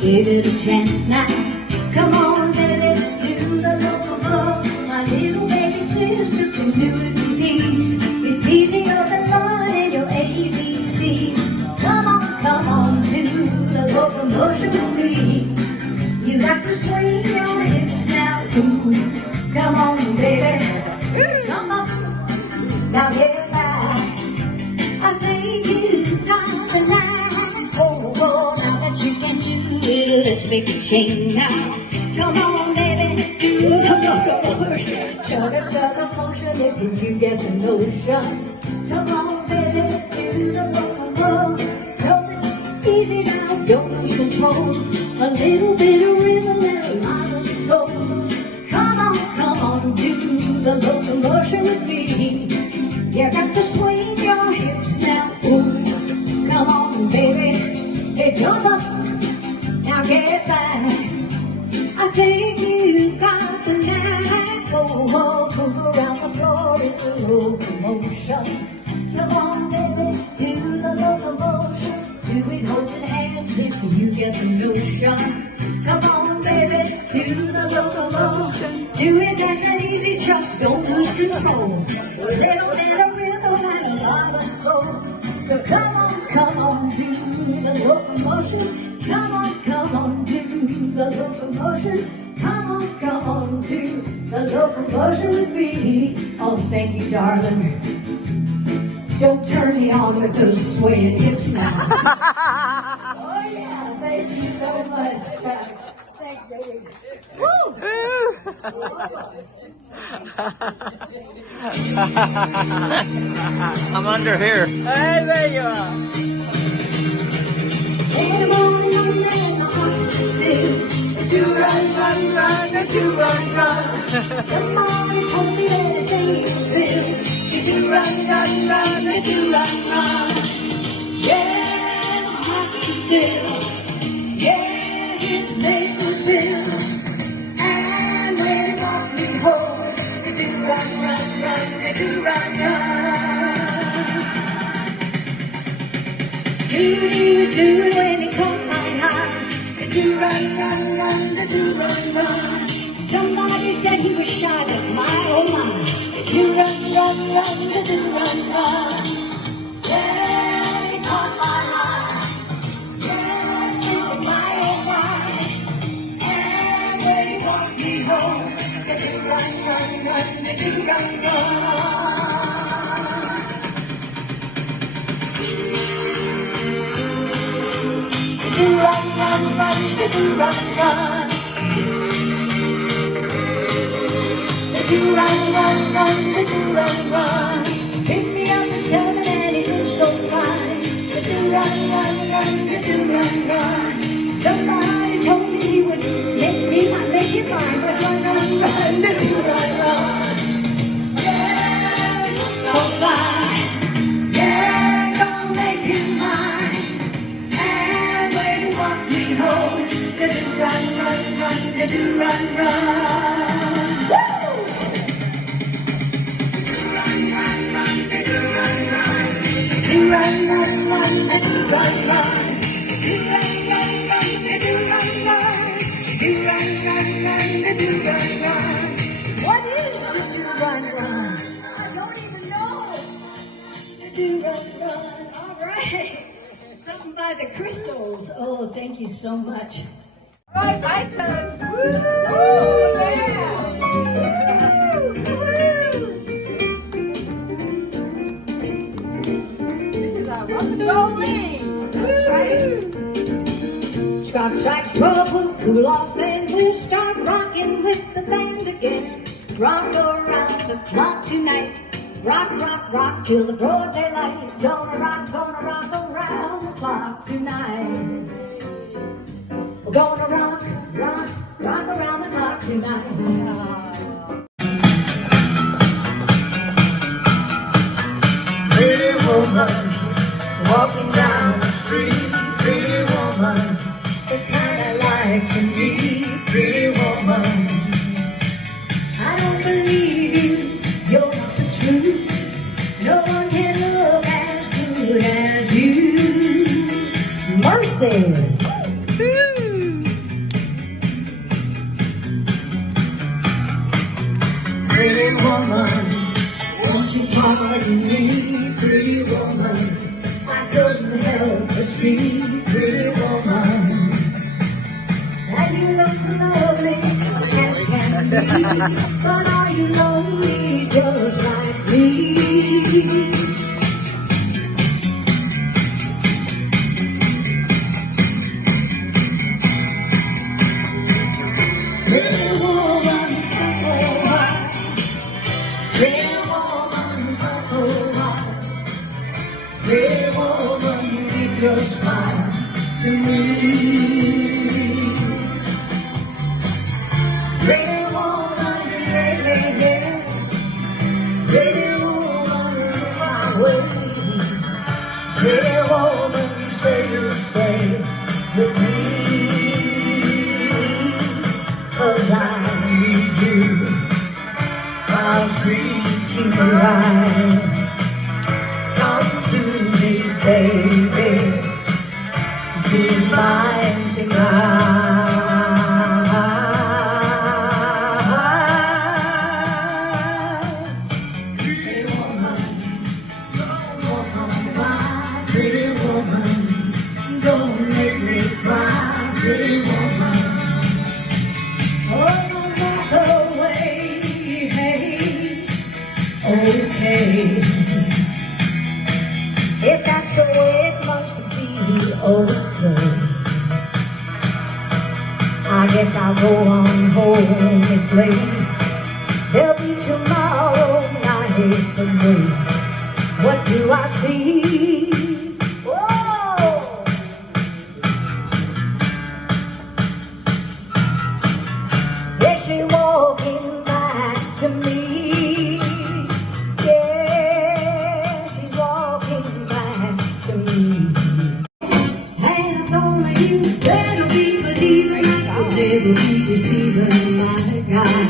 give it a chance now. Come on, baby, do the local ball. My little baby sister can do it with ease. It's easier than learning your ABC. Come on, do the locomotion with me. You got to swing your hips now, ooh. Come on, baby, jump up, now get back. I think you got the night. Oh, now that you can do it, let's make a change now. Come on, baby, do the locomotion. Chugga motion if you get the notion. Come on, baby, do the locomotion. Easy now, don't lose control. A little bit of rhythm and a lot of soul. Come on, do the locomotion with me. You got to swing your hips now, ooh. Come on, baby, hey, jump up, now get back. I think you got the knack. Oh, move around the floor in the locomotion. Come on, baby, do the locomotion. Do it holding hands if you get the notion. Come on, baby, do the locomotion. Do it nice and easy, Chuck, don't lose control. A little bit of rhythm and a lot of soul. So come on, do the locomotion. Come on, do the locomotion. Come on, do the locomotion with me. Oh, thank you, darling. Don't turn me on with those swaying hips now. Oh yeah, thank you so much. Thanks, baby. Woo! I'm under here. Hey, there you are. In the morning, and my heart stood still. Do run, do run. Somebody told me that his name was Bill. Do run, do run. Yeah, my heart stood still. Yeah, his name was Bill. And when he walked me home, do run, do run. Do he was doing when he caught my eye. Do run, do run. Somebody said he was shy, but my oh my. Do run, do run. Yeah, he caught my eye. Yeah, slipping my oh my. And when he walked me home, do run, do run. Do run, do run. Do run. Pick me up at 7 and he looks so fine. Do run. Somebody told me he would make me, might make you mine. But run. Do run. Yeah, so fine. Yeah, gonna make him mine. And when he walk me home, do run. Woo! What is the do run? I don't even know. The do run. All right. Something by the Crystals. Oh, thank you so much. All right, my turn. Woo! Yeah! That's right. Clock strikes 12, we'll cool off and we'll start rocking with the band again. Rock around the clock tonight. Rock till the broad daylight. Gonna rock around the clock tonight. We're gonna rock around the clock tonight. Pretty woman, walking down the street. Pretty woman, the kind I like to meet. Pretty woman, I don't believe you, you're not the truth. No one can look as good as you. Mercy. pretty woman. I couldn't help but see, pretty woman. And you look lovely as can be, but are you lonely just like me? Pretty woman, pretty woman, pretty woman, give your smile to me. Pretty woman, pretty woman, my way. Pretty woman, say you'll stay with me. 'Cause I need you, I'll treat you right. Come to me, baby, be mine tonight. Pretty woman, pretty woman, don't make me cry, pretty woman. Oh, no matter way, hey, okay. If that's the way it must be, okay. I guess I'll go on home, it's late. There'll be tomorrow night for me. What do I see? Whoa! Is she walking back to me? Yeah, she's walking back to me. And only you better be believing I'll never be deceiving my guy.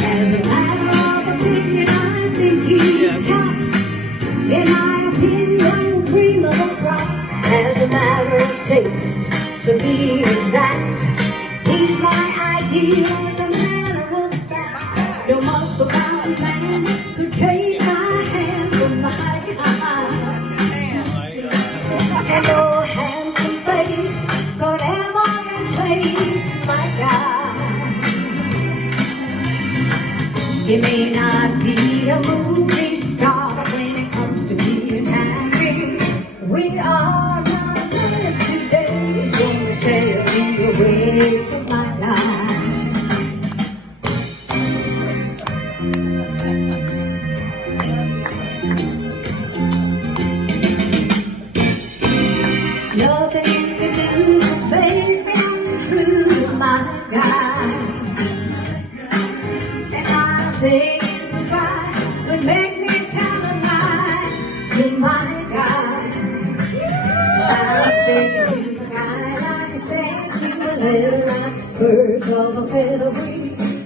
As a matter of opinion, I think he's tops. In my opinion, cream of the crop. As a matter of taste, to be exact, he's my ideal. As a matter of fact, no muscle-bound man could take my hand from my guy. And no handsome face could ever replace my guy. He may not be a movie star when it comes to being happy. We are not living today's gonna sail me away from my life. Nothing you can do, baby, I'm true to my guy. And I think goodbye would make me tell a lie to my guy. I'll say to the guy, like a stand to a letter, like birds of a feather, we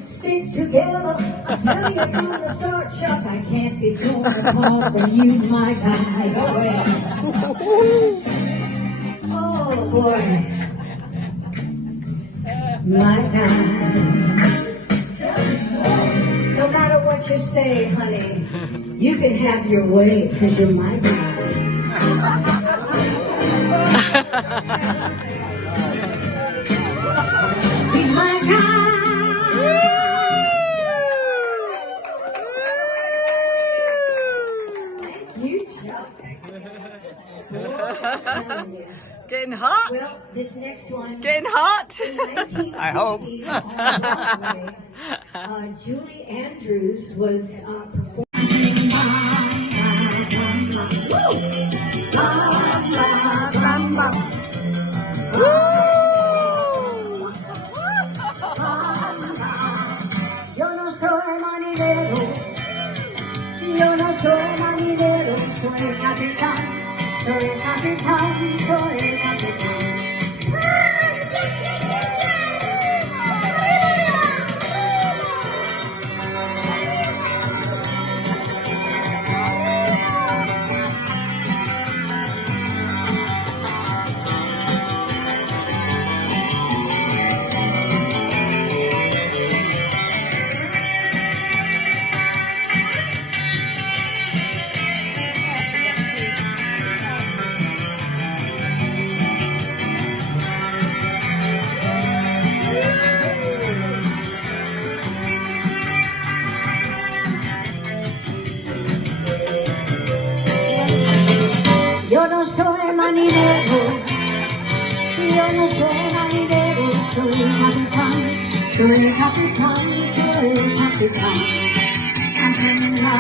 stick together. I tell you from the start, Chuck, I can't be torn apart from you, my guy. Go ahead. Oh boy, my guy. No matter what you say, honey, you can have your way, 'cause you're my guy. He's my guy. Thank you, Chuck. Getting hot? Well, this next one. Getting hot? In 1960, I hope. on Broadway, Julie Andrews was performing. Yo no soy marinero, yo no soy marinero, soy capitán, soy capitán, soy capitán. no soy marinero, yo no soy marinero, soy capitán, soy capitán, soy capitán. I'm singing la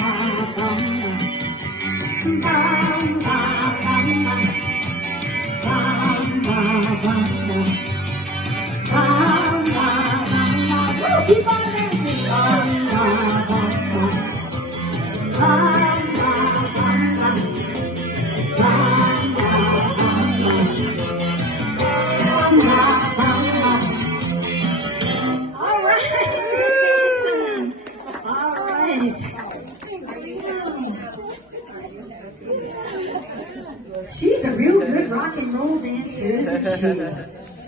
ba bum bum ba bum bum bum bum bum bum. Keep on dancing. Bum bum bum bum bum bum bum. All right. All right. She's a real good rock and roll dancer, isn't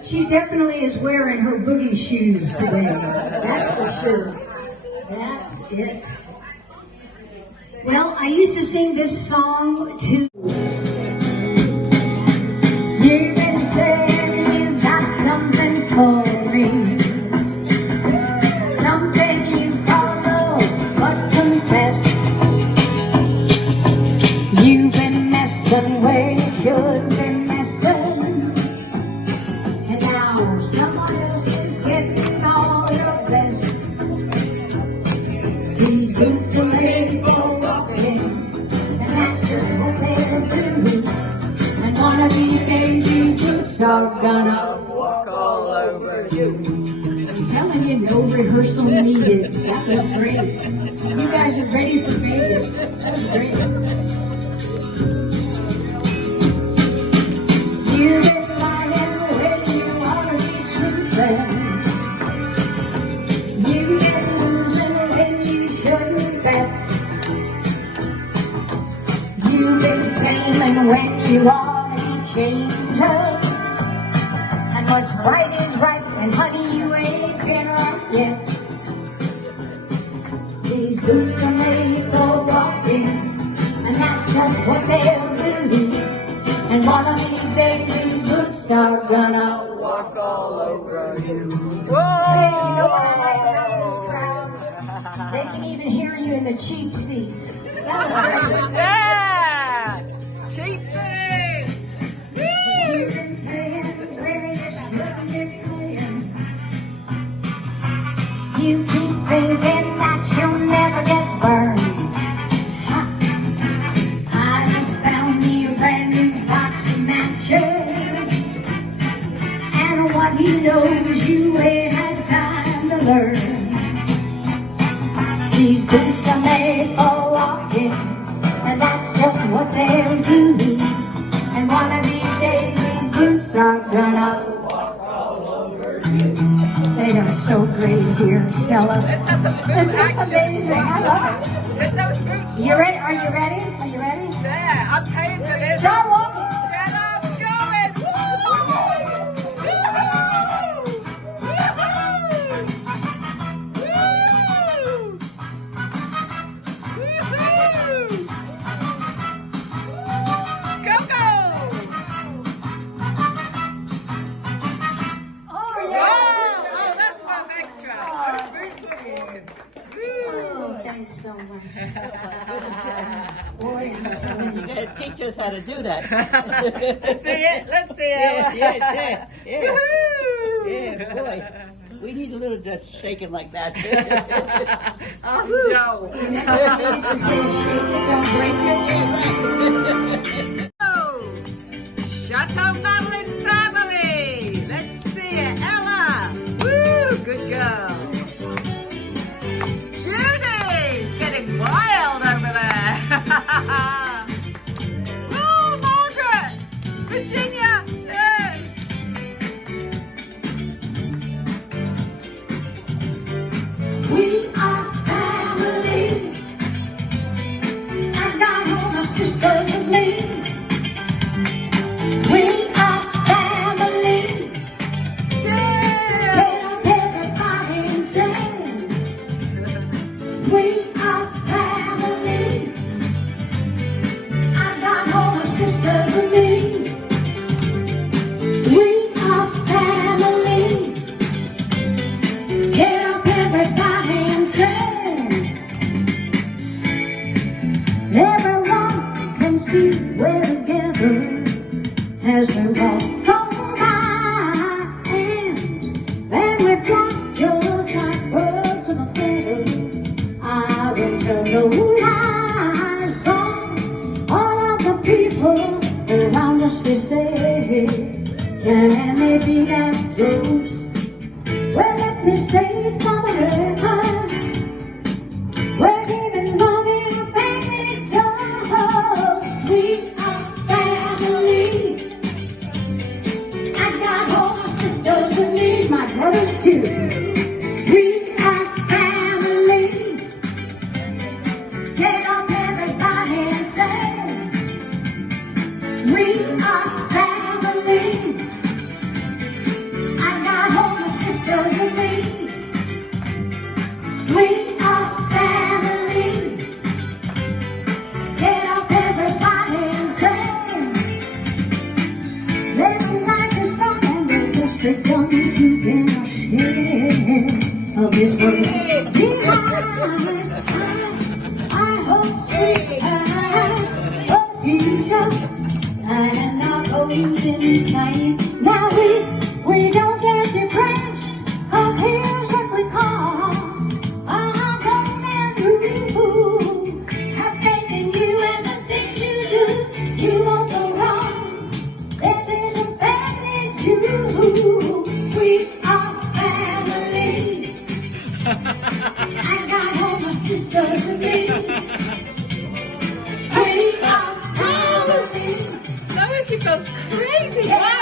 she? She definitely is wearing her boogie shoes today. That's for sure. That's it. Well, I used to sing this song to... You've been saying you've got something for me, something you call love, but confess you've been messing where you shouldn't be messing, and now someone else is getting all your best. These boots are made for walking, and that's just what they'll do. And one of these days, these boots are gonna walk all over you. I'm telling you, no rehearsal needed. That was great. You guys are ready for Vegas. That was great. You've been lying when you ought to be truthing. You've been losing when you shouldn't bet. You've been saying when you ought change up, and what's right is right, and honey, you ain't been right yet. These boots are made for walking, and that's just what they'll do. And one of these days, these boots are gonna walk all over you. Whoa! Hey, you know what I like about this crowd? They can even hear you in the cheap seats. That was great. Yeah! Cheap seats! You've been playing where you shouldn't be playing. You keep thinking that you'll never get burned. I just found me a brand new box of matches, and what he knows you ain't had time to learn. These boots are made for walking, and that's just what they'll do. And one of these days, these boots are gonna walk all over you. They are so great here, Stella. It's just amazing. I love it. You ready? Are you ready? Are you ready? Yeah, I'm paying for this. Start walking. Get up, going! Go, go! Oh, Oh, yeah. oh, that's one extra. Those boots were walking. Oh, thanks so much. Boy, I'm telling You you. gotta teach us how to do that. Let's see it. Let's see it. Yeah. Yeah, boy. We need a little just shaking like that. Ask Joe. Remember they used to say, shake it, don't break it? Oh, Chateau Madeleine family. Let's see it. Ella. Woo, good girl. Judy, getting wild over there. Woo, Margaret. Virginia. Yay. We are family, and I know my sisters and me. We are family. Get up everybody and sing. We are family, and I know my sisters and me. We are family. Get up everybody and sing. Everyone can see we're together. good as we walk on by, and then we flock just like birds of a feather. I will tell no lies on all of the people around us. They say, can they be that close? Well, let me state for the record, we're giving love in a family does. We are family. I got all my sisters with me, my brothers too. We are family. Get up everybody and say, we are family. I got all my sisters with me. We are family. Get up everybody and say, living life is fun and we're just begun to get our share of this world. I hope sweet have a future and our goals in sight. Now we don't get depressed, 'cause here's what we call our golden rule. Have faith in you and the things you do. You won't go wrong. This is a family too. We are family. I got all my sisters with me. We are family. That makes you go crazy. Wow.